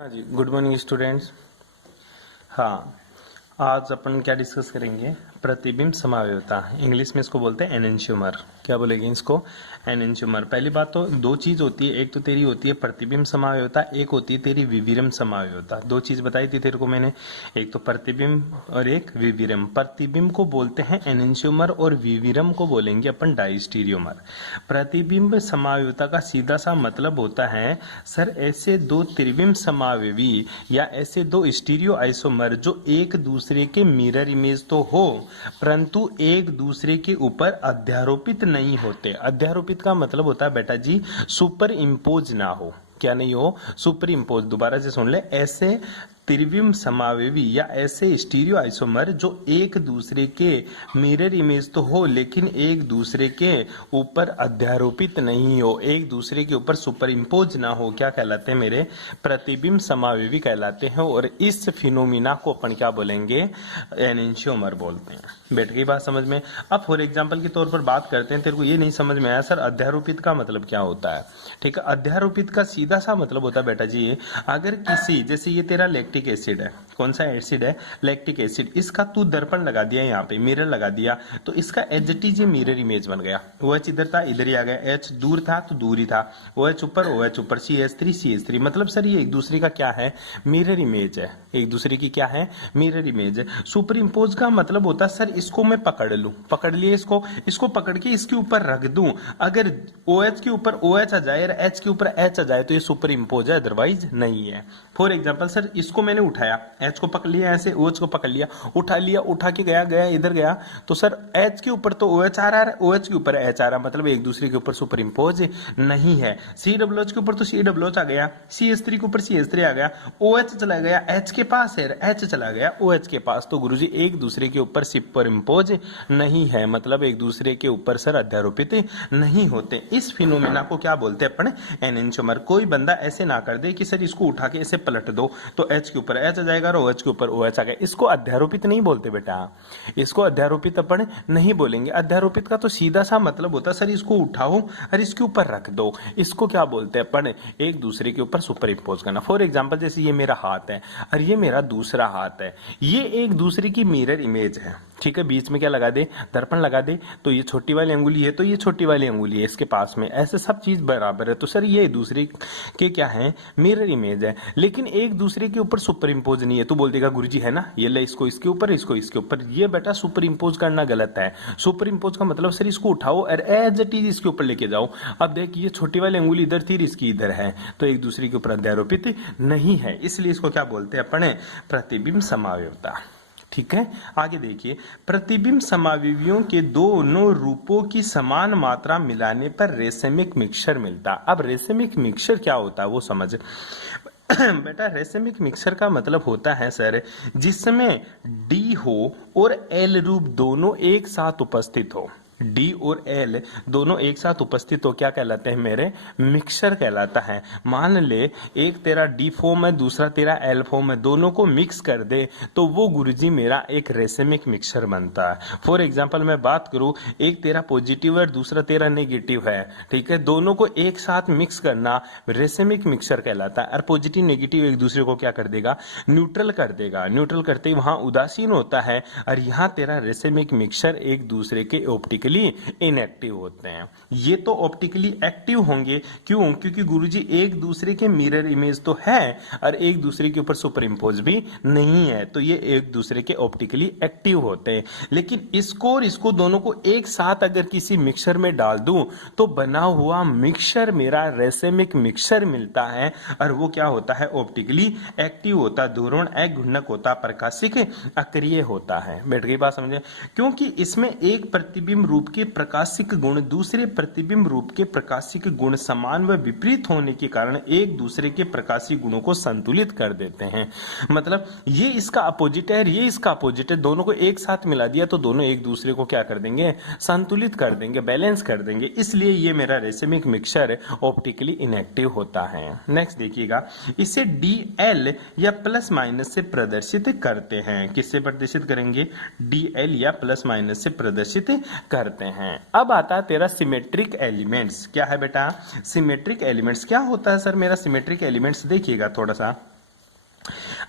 हाँ जी, good morning students. हाँ, आज अपन क्या डिस्कस करेंगे? प्रतिबिंब समावयवता। इंग्लिश में इसको बोलते हैं एनेंशियोमर। क्या बोलेंगे इसको? एनेंशियोमर। पहली बात तो दो चीज होती है, एक तो तेरी होती है प्रतिबिंब समावयवता, एक होती है तेरी विविरम समावयवता। दो चीज बताई थी तेरे को मैंने, एक तो प्रतिबिंब और एक विविरम। प्रतिबिंब को बोलते हैं एनेंशियोमर और विविरम को बोलेंगे अपन डायस्टीरियोमर। प्रतिबिंब समावयवता का सीधा सा मतलब होता है सर ऐसे दो त्रिबिंब समावयवी या ऐसे दो स्टीरियो आइसोमर जो एक दूसरे के मिरर इमेज तो हो परंतु एक दूसरे के ऊपर अध्यारोपित नहीं होते। अध्यारोपित का मतलब होता है बेटा जी सुपर इम्पोज ना हो। क्या नहीं हो? Super impose. दोबारा से सुन ले, ऐसे त्रिविम समावयवी या ऐसे स्टीरियो आइसोमर जो एक दूसरे के मिरर इमेज तो हो लेकिन एक दूसरे के ऊपर अध्यारोपित नहीं हो, एक दूसरे के ऊपर सुपर इम्पोज ना हो, क्या कहलाते हैं मेरे? प्रतिबिंब समावयवी कहलाते हैं। और इस फिनोमिना को अपन क्या बोलेंगे? एनेंशियोमर बोलते हैं। बैठ गई बात समझ में? अब फॉर एग्जांपल के तौर पर बात करते हैं, तेरे को ये नहीं समझ में आया सर अध्यारोपित का मतलब क्या होता है? ठीक है, अध्यारोपित का सीधा सा मतलब होता है बेटा जी, अगर किसी, जैसे ये तेरा लैक्टिक एसिड है, कौन सा एसिड है? Lactic acid. इसका तू दर्पण लगा दिया, यहाँ पे मिरर लगा दिया, तो इसका एच मिरर इमेज बन गया। ओ एच इधर था, इधर ही आ गया। एच दूर था तो दूर ही था। ओ एच ऊपर, ओ एच ऊपर, CH3 मतलब सर ये एक दूसरे का क्या है? मिरर इमेज है। एक दूसरे की क्या है? मिरर इमेज है। सुपर इम्पोज का मतलब होता है सर इसको मैं पकड़ लूं, पकड़ लिए इसको, इसको पकड़ के इसके ऊपर रख दूं, अगर OH के ऊपर OH आ जाए और H के ऊपर H आ जाए तो ये सुपर इम्पोज है, अदरवाइज नहीं है। फॉर एग्जाम्पल सर इसको मैंने उठाया, H को पकड़ लिया, ऐसे OH को पकड़ लिया, उठा लिया, उठा के गया गया इधर गया, तो सर H के ऊपर तो OH आ रहा है, OH के ऊपर H आ रहा है, मतलब एक दूसरे के ऊपर सुपर इम्पोज नहीं है। COOH के ऊपर तो COOH आ गया, CH3 के ऊपर CH3 आ गया, OH चला गया H के पास है, H चला गया OH के पास, तो गुरुजी एक दूसरे के ऊपर सुपर इम्पोज नहीं है, मतलब एक दूसरे के ऊपर सर अध्यारोपित नहीं होते। इस फिनोमेना को क्या बोलते हैं अपन? एनेंशियोमर। कोई बंदा ऐसे ना कर दे कि सर इसको उठा के ऐसे पलट दो तो H के ऊपर H आ जाएगा और OH के ऊपर OH आ गया, इसको अध्यारोपित नहीं बोलते बेटा, इसको अध्यारोपित अपन नहीं बोलेंगे। अध्यारोपित का तो सीधा सा मतलब होता है सर इसको उठाओ और इसके ऊपर रख दो, इसको क्या बोलते हैं अपन? एक दूसरे के ऊपर सुपर इम्पोज करना। फॉर एग्जाम्पल जैसे ये मेरा हाथ है और ये मेरा दूसरा हाथ है, ये एक दूसरे की मिरर इमेज है, ठीक है। बीच में क्या लगा दे? दर्पण लगा दे, तो ये छोटी वाली अंगुली है तो ये छोटी वाली अंगुली है इसके पास में, ऐसे सब चीज बराबर है, तो सर ये दूसरे के क्या है? मिरर इमेज है, लेकिन एक दूसरे के ऊपर सुपर इम्पोज नहीं है। तू बोल देगा गुरुजी है ना, ये ले इसको इसके ऊपर, इसको इसके ऊपर, ये बेटा सुपर इम्पोज करना गलत है। सुपर इम्पोज का मतलब सर इसको उठाओ और एज इट इज इसके ऊपर लेके जाओ। अब देख ये छोटी वाली अंगुली इधर थी, इसकी इधर है, तो एक दूसरे के ऊपर अध्यारोपित नहीं है, इसलिए इसको क्या बोलते हैं अपने? प्रतिबिंब समावयवता। ठीक है, आगे देखिए, प्रतिबिंब समावयवियों के दोनों रूपों की समान मात्रा मिलाने पर रेसेमिक मिक्सचर मिलता। अब रेसेमिक मिक्सचर क्या होता है वो समझ बेटा। रेसेमिक मिक्सचर का मतलब होता है सर जिसमें D हो और L रूप दोनों एक साथ उपस्थित हो, D और L दोनों एक साथ उपस्थित हो, क्या कहलाते हैं मेरे? मिक्सचर कहलाता है। मान ले एक तेरा D फॉर्म है, दूसरा तेरा L फॉर्म है, दोनों को मिक्स कर दे तो वो गुरुजी मेरा एक रेसेमिक मिक्सचर बनता है। फॉर एग्जांपल मैं बात करूं, एक तेरा पॉजिटिव है, दूसरा तेरा नेगेटिव है, ठीक है, दोनों को एक साथ मिक्स करना रेसेमिक मिक्सचर कहलाता है। और पॉजिटिव नेगेटिव एक दूसरे को क्या कर देगा? न्यूट्रल कर देगा। न्यूट्रल करते ही वहां उदासीन होता है और यहाँ तेरा रेसेमिक मिक्सचर एक दूसरे के ऑप्टिकली इनएक्टिव होते हैं। ये तो ऑप्टिकली एक्टिव होंगे, क्यों? क्योंकि गुरुजी एक दूसरे के मिरर इमेज तो है और एक दूसरे के ऊपर सुपर इम्पोज भी नहीं है, तो ये एक दूसरे के ऑप्टिकली एक्टिव होते हैं। लेकिन इसको और इसको दोनों को एक साथ अगर किसी मिक्सचर में डाल दूं तो बना हुआ मिक्सचर मेरा रेसेमिक मिक्सचर मिलता है और वो क्या होता है? ऑप्टिकली एक्टिव होता, धोरण अघुण्णक होता, प्रकाशिक अक्रिय होता है। बैठ गई बात समझे? क्योंकि इसमें एक प्रतिबिंब रूप के प्रकाशिक गुण दूसरे प्रतिबिंब रूप के प्रकाशिक गुण समान व विपरीत होने के कारण एक दूसरे के प्रकाशिक गुणों को संतुलित कर देते हैं। मतलब ये इसका अपोजिट है, ये इसका अपोजिट है, दोनों को एक साथ मिला दिया तो दोनों एक दूसरे को क्या कर देंगे? संतुलित कर देंगे, बैलेंस कर देंगे, इसलिए ये मेरा रेसेमिक मिक्सचर ऑप्टिकली इनएक्टिव होता है। नेक्स्ट देखिएगा, इसे DL या प्लस माइनस से प्रदर्शित करते हैं। किससे प्रदर्शित करेंगे? DL या प्लस माइनस से प्रदर्शित करते हैं। अब आता है तेरा सिमेट्रिक एलिमेंट्स। क्या है बेटा? सिमेट्रिक एलिमेंट्स क्या होता है सर मेरा? सिमेट्रिक एलिमेंट्स देखिएगा थोड़ा सा,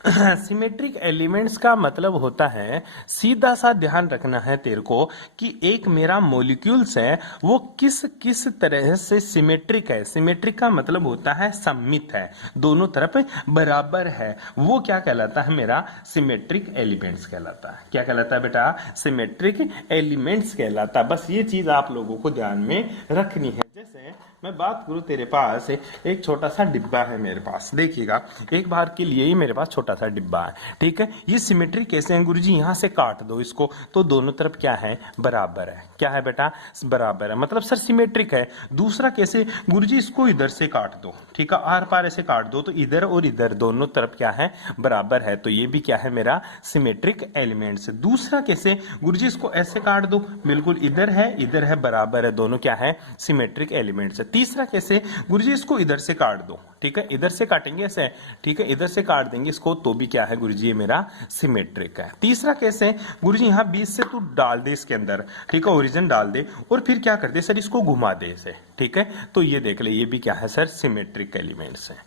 सिमेट्रिक एलिमेंट्स का मतलब होता है, सीधा सा ध्यान रखना है तेरे को कि एक मेरा मॉलिक्यूल्स है वो किस किस तरह से सिमेट्रिक है। सिमेट्रिक का मतलब होता है सममित है, दोनों तरफ बराबर है, वो क्या कहलाता है, मेरा सिमेट्रिक एलिमेंट्स कहलाता है। क्या कहलाता है बेटा, सिमेट्रिक एलिमेंट्स कहलाता है। बस ये चीज आप लोगों को ध्यान में रखनी है। जैसे मैं बात करूं, तेरे पास एक छोटा सा डिब्बा है मेरे पास, देखिएगा एक बार के लिए ही मेरे पास छोटा सा डिब्बा है, ठीक है। ये सिमेट्री कैसे है गुरुजी, यहां से काट दो इसको तो दोनों तरफ क्या है, बराबर है। क्या है बेटा, बराबर है, मतलब सर सिमेट्रिक है। दूसरा कैसे गुरुजी, इसको इधर से काट दो, ठीक है, आर पार ऐसे काट दो तो इधर और इधर दोनों तरफ क्या है, बराबर है, तो ये भी क्या है, मेरा सिमेट्रिक एलिमेंट्स। दूसरा कैसे गुरुजी, इसको ऐसे काट दो, बिल्कुल इधर है, बराबर है, दोनों क्या है, सिमेट्रिक एलिमेंट्स है। तीसरा कैसे गुरुजी, इसको इधर से काट दो, ठीक है, इधर से काटेंगे ऐसे, ठीक है, इधर से काट देंगे इसको तो भी क्या है गुरुजी, ये मेरा सिमेट्रिक है। तीसरा कैसे गुरुजी, यहां बीच से तू डाल दे इसके अंदर, ठीक है, ओरिजिन डाल दे और फिर क्या कर दे सर, इसको घुमा दे इसे, ठीक है, तो ये देख ले, ये भी क्या है सर, सिमेट्रिक एलिमेंट्स है।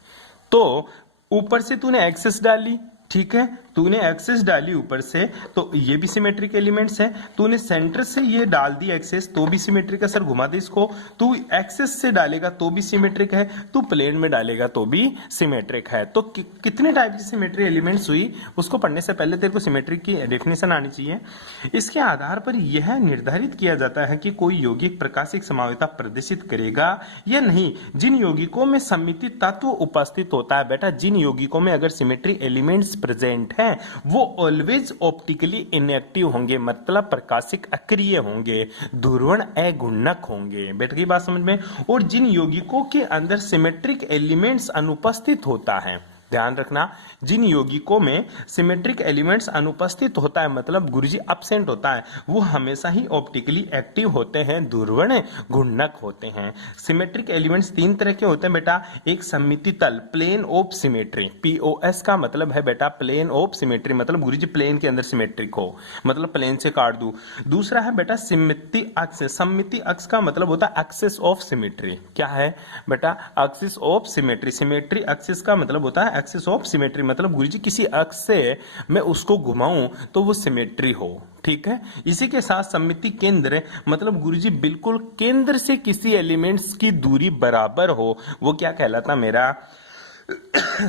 तो ऊपर से तूने एक्सेस डाली, ठीक है, तूने एक्सेस डाली ऊपर से तो ये भी सिमेट्रिक एलिमेंट्स है। तूने सेंटर से ये डाल दी एक्सेस तो भी सिमेट्रिक है, सर घुमा दे इसको, तू एक्सेस से डालेगा तो भी सिमेट्रिक है, तू प्लेन में डालेगा तो भी सिमेट्रिक है। तो कितने टाइप की सिमेट्री एलिमेंट्स हुई, उसको पढ़ने से पहले तेरे को सिमेट्रिक की डेफिनेशन आनी चाहिए। इसके आधार पर यह निर्धारित किया जाता है कि कोई यौगिक प्रकाशिक समावयता प्रदर्शित करेगा या नहीं। जिन यौगिकों में सममिति तत्व उपस्थित होता है बेटा, जिन यौगिकों में अगर सिमेट्री एलिमेंट्स प्रेजेंट है वो ऑलवेज ऑप्टिकली इनएक्टिव होंगे, मतलब प्रकाशिक अक्रिय होंगे, ध्रुवण अगुणक होंगे। बेटा की बात समझ में। और जिन यौगिकों के अंदर सिमेट्रिक एलिमेंट्स अनुपस्थित होता है, ध्यान रखना, जिन यौगिकों में सिमेट्रिक एलिमेंट्स अनुपस्थित होता है मतलब गुरुजी एब्सेंट होता है, वो हमेशा ही ऑप्टिकली एक्टिव होते हैं, ध्रुवण घूर्णक होते हैं। सिमेट्रिक एलिमेंट्स तीन तरह के होते हैं बेटा, एक सममिति तल, प्लेन ऑफ सिमेट्री, पीओएस का मतलब है बेटा प्लेन ऑफ सिमेट्री, मतलब गुरुजी प्लेन के अंदर सिमेट्रिक हो, मतलब प्लेन से काट दूं। दूसरा है बेटा सिमिति अक्ष, सममिति अक्ष का मतलब होता है एक्सिस ऑफ सिमेट्री। क्या है बेटा, axis of symmetry, symmetry axis का मतलब होता है एक्सिस ऑफ सिमेट्री, मतलब गुरुजी किसी अक्ष से मैं उसको घुमाऊं तो वो सिमेट्री हो, ठीक है। इसी के साथ सममिति केंद्र, मतलब गुरुजी बिल्कुल केंद्र से किसी एलिमेंट्स की दूरी बराबर हो, वो क्या कहलाता मेरा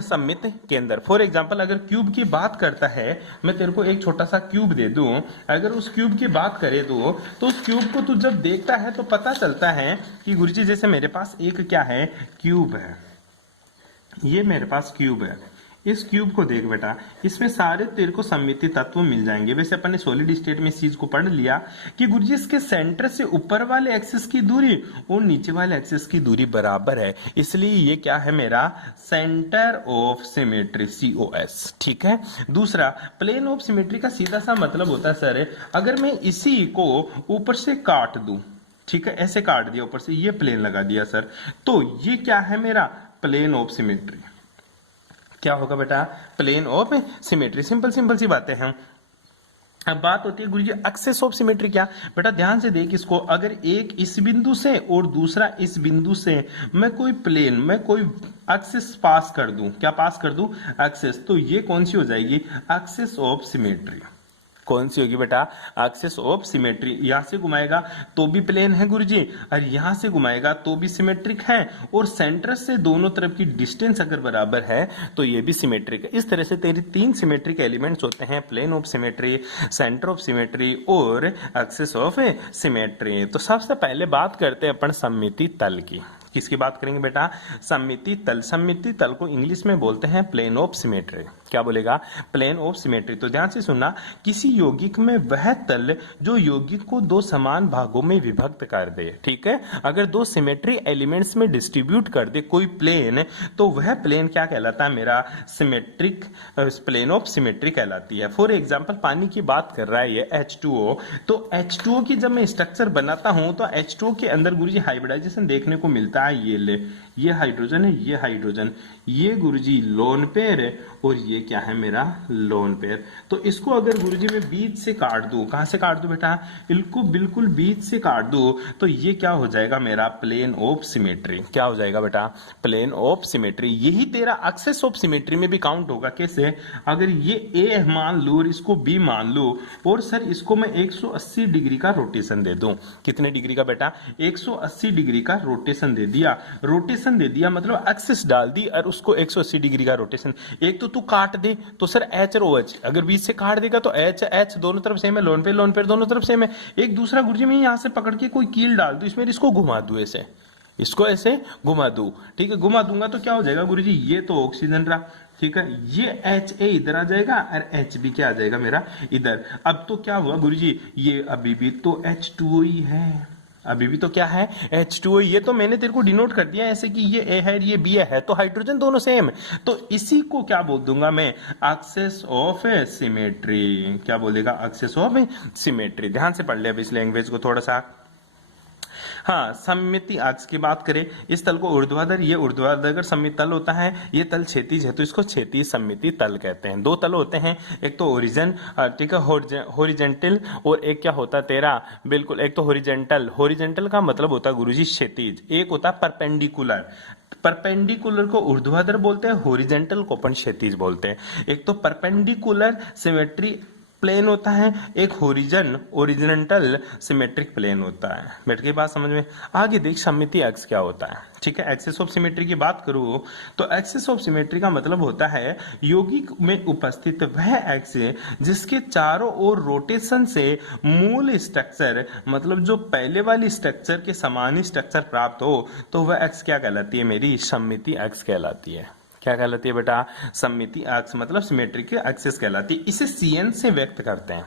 सममित केंद्र। फॉर एग्जाम्पल अगर क्यूब की बात करता है, मैं तेरे को एक छोटा सा क्यूब दे दूं, अगर उस क्यूब की बात करे तो उस क्यूब को तू जब देखता है तो पता चलता है कि गुरुजी जैसे मेरे पास एक क्या है, क्यूब है, ये मेरे पास क्यूब है, इस क्यूब को देख बेटा, इसमें सारे तेरे को सममिति तत्व मिल जाएंगे। वैसे अपन ने सॉलिड स्टेट में इस चीज को पढ़ लिया कि गुरुजी इसके सेंटर से ऊपर वाले एक्सिस की दूरी और नीचे वाले एक्सिस की दूरी बराबर है, इसलिए ये क्या है मेरा सेंटर ऑफ सिमेट्री, सीओएस, ठीक है। दूसरा प्लेन ऑफ सिमेट्री का सीधा सा मतलब होता है सर, अगर मैं इसी को ऊपर से काट दूं, ठीक है, ऐसे काट दिया ऊपर से, ये प्लेन लगा दिया सर, तो ये क्या है मेरा प्लेन ऑफ सिमेट्री। क्या होगा बेटा, plane of symmetry, simple simple सी बातें हैं। अब बात होती है गुरुजी एक्सेस ऑफ सिमेट्री, क्या बेटा, ध्यान से देख इसको, अगर एक इस बिंदु से और दूसरा इस बिंदु से मैं कोई प्लेन, मैं कोई एक्सेस पास कर दूं, क्या पास कर दूं, एक्सेस, तो ये कौन सी हो जाएगी, एक्सेस ऑफ सिमेट्री। कौन सी होगी बेटा, एक्सिस ऑफ सिमेट्री। यहां से घुमाएगा तो भी प्लेन है गुरुजी, और यहां से घुमाएगा तो भी सिमेट्रिक है, और सेंटर से दोनों तरफ की डिस्टेंस अगर बराबर है तो ये भी सिमेट्रिक है। इस तरह से तेरी तीन सिमेट्रिक एलिमेंट्स होते हैं, plane of symmetry, centre of symmetry और एक्सिस ऑफ सिमेट्री। तो सबसे पहले बात करते हैं अपन सममिति तल की। किसकी बात करेंगे बेटा, सममिति तल। सममिति तल को इंग्लिश में बोलते हैं प्लेन ऑफ सिमेट्री। क्या बोलेगा, प्लेन ऑफ सिमेट्री। तो ध्यान से सुनना, किसी यौगिक में वह तल जो यौगिक को दो समान भागों में विभक्त कर दे, ठीक है, अगर दो सिमेट्री एलिमेंट्स में डिस्ट्रीब्यूट कर दे कोई प्लेन, तो वह प्लेन क्या कहलाता है मेरा, सिमेट्रिक, प्लेन ऑफ सिमेट्री कहलाती है। फॉर एग्जाम्पल पानी की बात कर रहा है ये H2O, तो H2O की जब मैं स्ट्रक्चर बनाता हूं तो H2O के अंदर गुरुजी हाइब्रिडाइजेशन देखने को मिलता है, ये ले, ये हाइड्रोजन है, ये हाइड्रोजन, ये गुरुजी लोन पेयर है और ये ये क्या है मेरा लोन पेयर। तो इसको अगर गुरुजी मैं बीच से काट दूं, कहां से काट दूं बेटा, इनको बिल्कुल बीच से काट दूं, तो ये क्या हो जाएगा मेरा प्लेन ऑफ सिमेट्री। क्या हो जाएगा बेटा, प्लेन ऑफ सिमेट्री। यही तेरा एक्सेस ऑफ सिमेट्री में भी काउंट होगा। कैसे, अगर ये ए मान लू और इसको बी मान लू, और सर इसको मैं 180 डिग्री का रोटेशन दे दूं। कितने डिग्री का बेटा, 180 डिग्री का रोटेशन दे दिया। रोटेशन दे दिया मतलब एक्सिस डाल दी और उसको 180 डिग्री का रोटेशन। एक तो तू काट दे तो सर एच और ओ एच, अगर बीच से काट देगा तो एच एच दोनों तरफ सेम है, लोन पे दोनों तरफ सेम है। एक दूसरा गुरुजी मैं यहां से पकड़ के कोई कील डाल दूं इसमें, इसको घुमा दूं ऐसे, इसको ऐसे घुमा दूं, ठीक है। घुमा दूंगा तो क्या हो जाएगा गुरुजी, ये तो ऑक्सीजन रहा, ठीक है। ये एच ए इधर आ जाएगा और एच बी क्या आ जाएगा मेरा इधर। अब तो क्या हुआ गुरुजी, ये अभी भी तो H2O ही है, अभी भी तो क्या है H2O। ये तो मैंने तेरे को डिनोट कर दिया ऐसे कि ये ए है ये बी है, तो हाइड्रोजन दोनों सेम। तो इसी को क्या बोल दूंगा मैं, एक्सेस ऑफ सिमेट्री। क्या बोलेगा, एक्सेस ऑफ सिमेट्री। ध्यान से पढ़ ले अब इस लैंग्वेज को थोड़ा सा। हाँ, सममिति अक्ष की बात करें, इस तल को ऊर्ध्वाधर, ये ऊर्ध्वाधर अगर सममित तल होता है, ये तल क्षैतिज है तो इसको क्षैतिज सममिति तल कहते हैं। दो तल होते हैं, एक तो ओरिजिन, ठीक है, हॉरिजेंटल, और एक क्या होता है तेरा, बिल्कुल एक तो हॉरिजेंटल। हॉरिजेंटल का मतलब होता है गुरुजी क्षैतिज, एक होता है परपेंडिकुलर। परपेंडिकुलर को ऊर्ध्वाधर बोलते हैं, हॉरिजेंटल को अपन क्षैतिज बोलते हैं। एक तो परपेंडिकुलर सिमेट्री प्लेन होता है, एक ओरिजेंटल सिमेट्रिक प्लेन होता है। बैठ गई बात समझ में। आगे देख सममिति अक्ष क्या होता है, ठीक है। एक्सिस ऑफ सिमेट्री की बात करूं तो एक्सिस ऑफ सिमेट्री का मतलब होता है यौगिक में उपस्थित वह एक्स जिसके चारों ओर रोटेशन से मूल स्ट्रक्चर, मतलब जो पहले वाली स्ट्रक्चर के समान स्ट्रक्चर प्राप्त हो, तो वह एक्स क्या कहलाती है मेरी, सममिति अक्ष कहलाती है। क्या कहलाती है बेटा, सममिति अक्ष, मतलब सिमेट्रिक एक्सिस कहलाती है। इसे CN से व्यक्त करते हैं।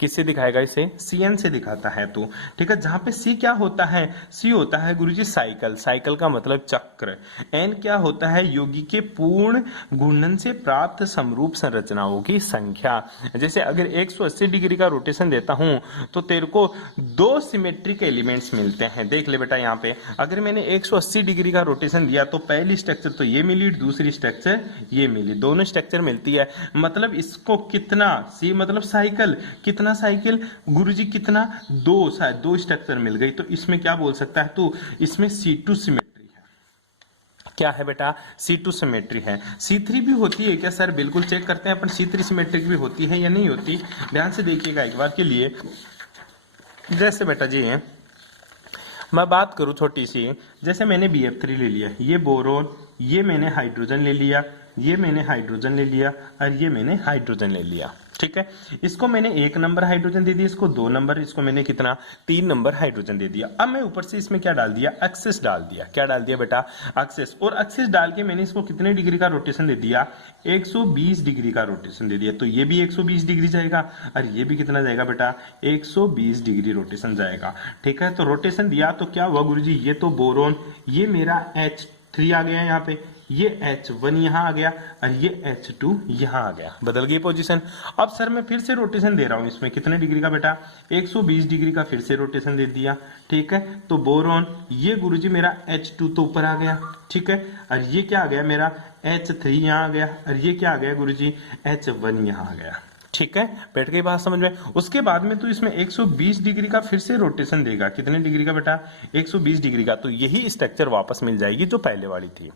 किससे दिखाएगा इसे, CN से दिखाता है तू, ठीक है। जहां पे C क्या होता है, C होता है गुरुजी साइकिल, साइकिल का मतलब चक्र। N क्या होता है, यौगिक के पूर्ण घूर्णन से प्राप्त समरूप संरचनाओं की संख्या। जैसे अगर 180 डिग्री का रोटेशन देता हूं तो तेरे को दो सिमेट्रिक एलिमेंट्स मिलते हैं। देख ले बेटा, यहाँ पे अगर मैंने 180 डिग्री का रोटेशन दिया तो पहली स्ट्रक्चर तो ये मिली, दूसरी स्ट्रक्चर ये मिली, दोनों स्ट्रक्चर मिलती है। मतलब इसको कितना, सी मतलब साइकिल, कितना साइकिल गुरुजी, कितना, दो स्ट्रक्चर मिल गई। तो इसमें क्या बोल सकता है तू, इसमें C2 सिमेट्री है। क्या है बेटा, C2 सिमेट्री है। C3 भी होती है क्या सर, बिल्कुल चेक करते हैं अपन, C3 सिमेट्रिक भी होती है या नहीं होती। ध्यान से देखिएगा एक बार के लिए। जैसे बेटा जी मैं बात करूं छोटी सी, जैसे मैंने BF3 ले लिया, ये बोरोन, ये मैंने हाइड्रोजन ले लिया, ये मैंने हाइड्रोजन ले लिया और ये मैंने हाइड्रोजन ले लिया, ठीक है। इसको मैंने 1 नंबर हाइड्रोजन दे दिया, इसको 2 नंबर, इसको मैंने कितना 3 नंबर हाइड्रोजन दे दिया। अब मैं ऊपर से इसमें क्या डाल दिया, एक्सेस डाल दिया। क्या डाल दिया बेटा, एक्सेस। और एक्सेस डाल के मैंने इसको कितने डिग्री का रोटेशन दे दिया, 120 डिग्री का रोटेशन दे दिया। तो ये भी 120 डिग्री जाएगा और ये भी कितना जाएगा बेटा, 120 डिग्री रोटेशन जाएगा, ठीक है। तो रोटेशन दिया तो क्या हुआ गुरुजी, ये तो बोरोन, ये मेरा H3 आ गया यहाँ पे, ये H1 यहां आ गया और ये H2 यहां आ गया, बदल गई पोजीशन। अब सर मैं फिर से रोटेशन दे रहा हूं इसमें, कितने डिग्री का बेटा, 120 डिग्री का फिर से रोटेशन दे दिया, ठीक है। तो बोरोन, ये गुरुजी मेरा H2 तो ऊपर आ गया, ठीक है। और ये क्या आ गया मेरा, H3 यहां आ गया और ये क्या आ गया गुरुजी, H1 यहां आ गया, ठीक है। बैठ गई बात समझ में। उसके बाद में तो इसमें 120 डिग्री का फिर से रोटेशन देगा, कितने डिग्री का बेटा, 120 डिग्री का। तो यही स्ट्रक्चर वापस मिल जाएगी जो पहले वाली थी,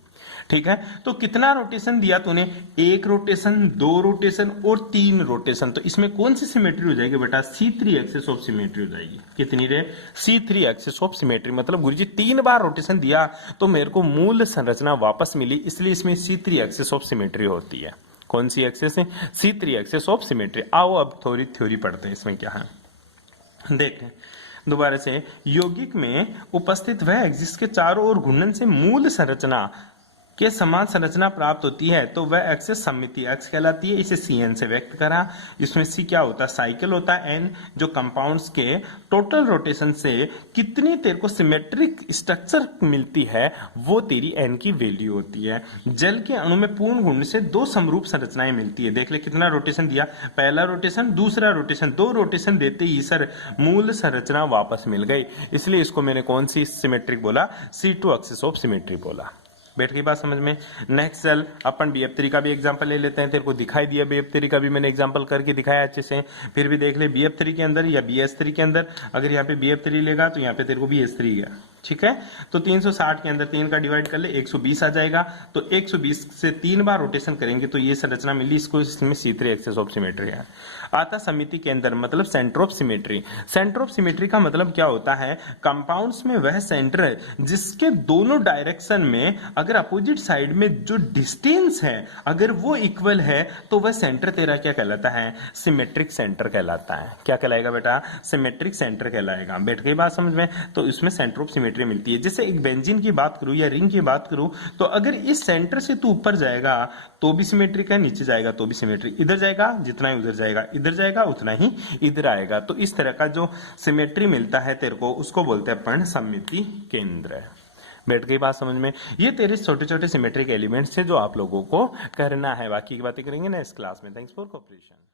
ठीक है। तो कितना रोटेशन दिया तूने, 1 रोटेशन, 2 रोटेशन और 3 रोटेशन। तो इसमें कौन सी सिमेट्री हो जाएगी बेटा, C3 एक्सिस ऑफ सिमेट्री हो जाएगी। कितनी रे, C3 एक्सिस ऑफ सिमेट्री। मतलब गुरुजी 3 बार रोटेशन दिया तो मेरे को मूल संरचना वापस मिली, इसलिए इसमें C3 एक्सिस ऑफ सिमेट्री होती है। कौन सी एक्सेस है, C3 एक्सेस ऑफ सिमेट्री। आओ अब थोड़ी थ्योरी पढ़ते हैं, इसमें क्या है देखें दोबारा से। यौगिक में उपस्थित वह एक्सिस जिसके चारों ओर घूर्णन से मूल संरचना के समान संरचना प्राप्त होती है तो वह एक्सेस सममिति अक्ष कहलाती है। इसे CN से व्यक्त करा। इसमें C क्या होता है, साइकिल होता है। N जो कंपाउंड्स के टोटल रोटेशन से कितनी तेरे को सिमेट्रिक स्ट्रक्चर मिलती है वो तेरी N की वैल्यू होती है। जल के अणु में पूर्ण घूर्णन से 2 समरूप संरचनाएं मिलती है। देख ले कितना रोटेशन दिया, पहला रोटेशन, दूसरा रोटेशन, 2 रोटेशन देते ही सर मूल संरचना वापस मिल गई। इसलिए इसको मैंने कौन सी सिमेट्रिक बोला, C2 एक्सिस ऑफ सिमेट्री बोला। बैठ गई बात समझ में। नेक्स्ट चल अपन BF3 का भी एग्जांपल ले लेते हैं। तेरे को दिखाई दिया BF3 का भी मैंने एग्जांपल करके दिखाया अच्छे से, फिर भी देख ले BF3 के अंदर या BS3 के अंदर। अगर यहाँ पे BF3 लेगा तो यहाँ पे तेरे को BS3 है, ठीक है। तो 360 के अंदर 3 का डिवाइड कर ले, 120 आ जाएगा। तो 120 से 3 बार रोटेशन करेंगे तो ये संरचना मिली, इसको इसमें C3 एक्सेस ऑफ सिमेट्री है। आता समिति के अंदर मतलब centre of symmetry. Centre of symmetry का मतलब क्या होता है, कंपाउंड्स में वह सेंटर है जिसके दोनों डायरेक्शन में अगर अपोजिट साइड में जो डिस्टेंस है अगर वो इक्वल है तो वह सेंटर तेरा क्या कहलाता है, सिमेट्रिक सेंटर कहलाता है। क्या कहलाएगा बेटा, सिमेट्रिक सेंटर कहलाएगा। बैठ गई बात समझ में। तो इसमें सेंटर ऑफ सिमेट्री मिलती है। जैसे एक बेंजीन की बात करूं या रिंग की बात करूं तो अगर इस सेंटर से तू ऊपर जाएगा तो भी सिमेट्रिक है, नीचे जाएगा तो भी सिमेट्रिक, इधर जाएगा जितना ही उधर जाएगा, इधर जाएगा उतना ही इधर आएगा। तो इस तरह का जो सिमेट्री मिलता है तेरे को उसको बोलते हैं अपन सममिति केंद्र। बैठ गई बात समझ में। ये तेरे छोटे छोटे सिमेट्रिक एलिमेंट्स है जो आप लोगों को करना है, बाकी की बातें करेंगे नेक्स्ट क्लास में। Thanks for cooperation.